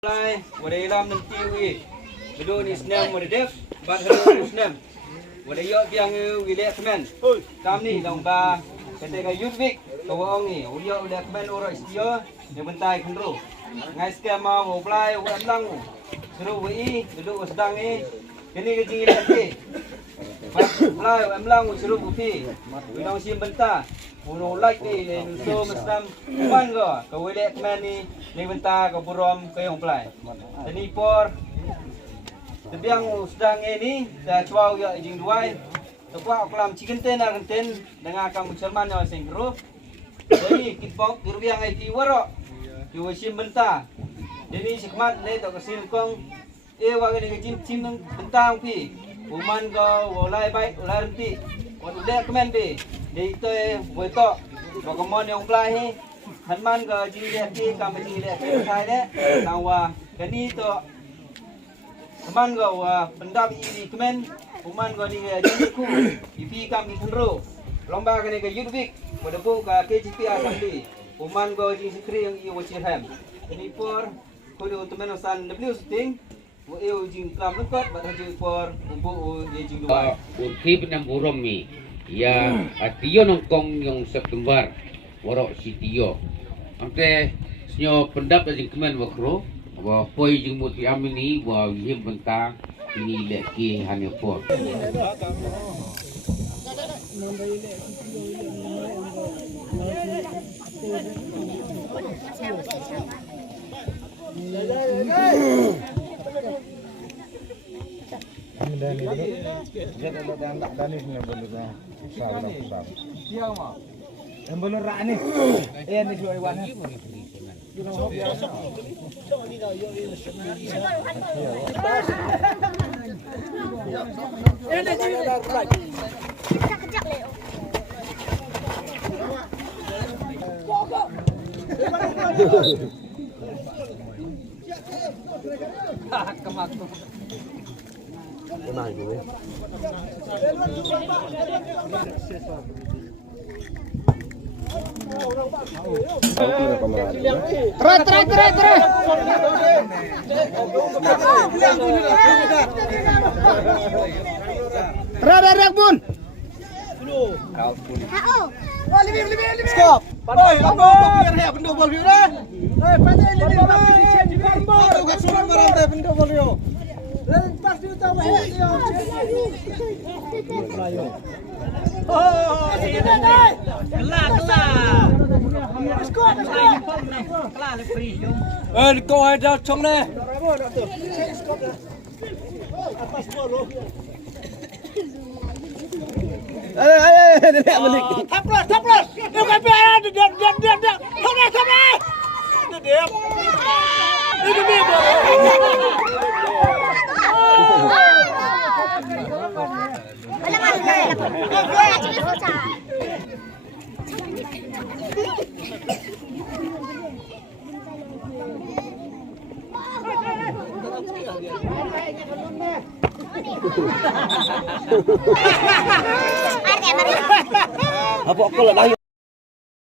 Lai, wadai lam nanti wi. Bedo ni senam merdef, bat hello senam. Wadai yo biang wi lek kemen. Tam ni long ba kete ka Yudvik, ka wong ni. Uyo lek kemen ora istia, ne bentai kendro. Ngai scam ma wo plai wo lang. Seru wi, bedo sedang ni. Kini ke jing lek ke. Plai wo lang seru bupi. Wi long sim benta. Uno like ni so mesam man go. Ka wi lek kemen ni. Ni bentar ke burom ke yang pelai. Jadi por tebiang sedang ini dah cuau ya jing duai. Tepuak kelam chicken ten ar ten dengan kamu Jerman yang singkro. Jadi kitpok kirbiang IT warok. Yo sim bentar. Jadi sikmat le to kesin kong wa ni jim tim bentang pi. Uman go wolai baik ulai renti. Wa dek kemen be. Jadi to we to bagamon yang pelai Hanman ke jing lihat ke kami jing lihat ke saya deh, nawa kini tu teman ke pendap ini kemen, uman ke ni jing ku, ipi kami kendro, lomba kini ke Yudvik, pada bu ke KGP Assembly, uman ke jing sekri yang iu wajibkan, kini por kudu teman usan W setting, iu jing kelam lengkap, pada jing por umbu jing dua. Ukti penamburom ni, ya Tio nongkong yang September, warok si Tio. Ante senyo pendap dari kemen wakro, wa poi jeng muti amini wa yim bentang ini leki hanya por. Yang belum rak ni. Ni dua iwan. Kejap le. Kemak tu. Kenal gue. Terai. Terai bun. Hao. Stop. Oi, apa biar ya benda bol view dah. Pandai lebih bagus change gambar. Kau suruh barang dah benda bol view. Pas tu tahu dia. Oh, kelah. Skor. Kelah le free. Kau ada cong le. Atas bol. Nenek balik. Taplos. Dia kan biar dia. Come. Dia. Ini dia. Wala man. Apa kau lah